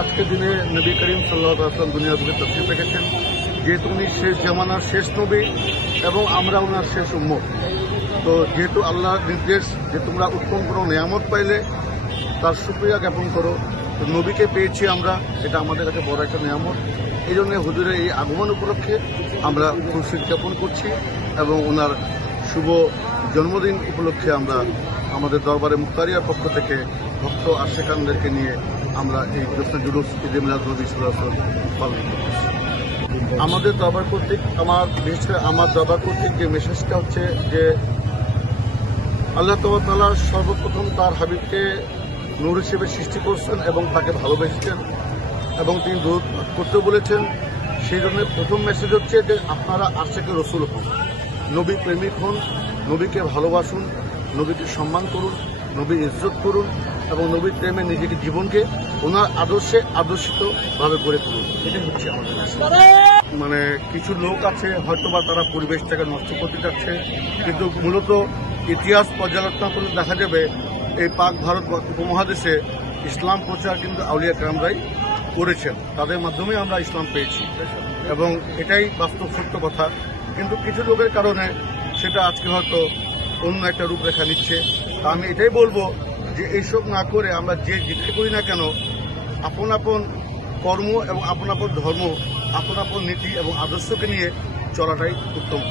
আজকের দিনে নবী করিম সাল্লাল্লাহু আলাইহি ওয়াসাল্লাম দুনিয়া বুকে তশরিফ রেখেছেন, যেহেতু উনি শেষ জামানার শেষ নবী এবং আমরা ওনার শেষ উম্মত। তো যেহেতু আল্লাহর নির্দেশ যে তোমরা উত্তম কোনো নিয়ামত পাইলে তার শুকরিয়া জ্ঞাপন করো, তো নবীকে পেয়েছি আমরা, এটা আমাদের কাছে বড় একটা নিয়ামত। এই জন্য হুজুরের এই আগমন উপলক্ষে আমরা খুশি জ্ঞাপন করছি এবং ওনার শুভ জন্মদিন উপলক্ষে আমরা আমাদের দরবারে মুক্তারিয়ার পক্ষ থেকে ভক্ত আশেকানদেরকে নিয়ে আমরা এই জশ্নে জুলুস ঈদে মিলাদ নবী সাল্লাল্লাহু আলাইহি ওয়াসাল্লাম পালন করতেছি। আমাদের দরবার কর্তৃক বিশেষ করে আমার দরবার কর্তৃক যে মেসেজটা হচ্ছে যে আল্লাহ তাআলা সর্বপ্রথম তার হাবিবকে নূর হিসেবে সৃষ্টি করছেন এবং তাকে ভালোবেসেছেন এবং তিনি দরুদ করতে বলেছেন। সেই জন্য প্রথম মেসেজ হচ্ছে যে আপনারা আশিকে রসুল হন, নবী প্রেমিক হন, নবীকে ভালোবাসুন, নবীকে সম্মান করুন, নবী ইজ্জত করুন এবং নবীর প্রেমে নিজেকে জীবনকে ওনার আদর্শে আদর্শিতভাবে গড়ে তুলুন। এটাই হচ্ছে আমাদের মেসেজ। মানে কিছু লোক আছে হয়তোবা তারা পরিবেশটাকে নষ্ট করতে যাচ্ছে, কিন্তু মূলত ইতিহাস পর্যালোচনা করলে দেখা যাবে এই পাক ভারত উপমহাদেশে ইসলাম প্রচার কিন্তু আউলিয়া কেরামরাই করেছেন, তাদের মাধ্যমে আমরা ইসলাম পেয়েছি এবং এটাই বাস্তব সত্য কথা। কিন্তু কিছু লোকের কারণে সেটা আজকে হয়তো অন্য একটা রূপরেখা নিচ্ছে। তা আমি এটাই বলবো যে এইসব না করে আমরা যে যেটাই করি না কেন আপন আপন কর্ম এবং আপন আপন ধর্ম, আপন আপন নীতি এবং আদর্শকে নিয়ে চলাটাই উত্তম।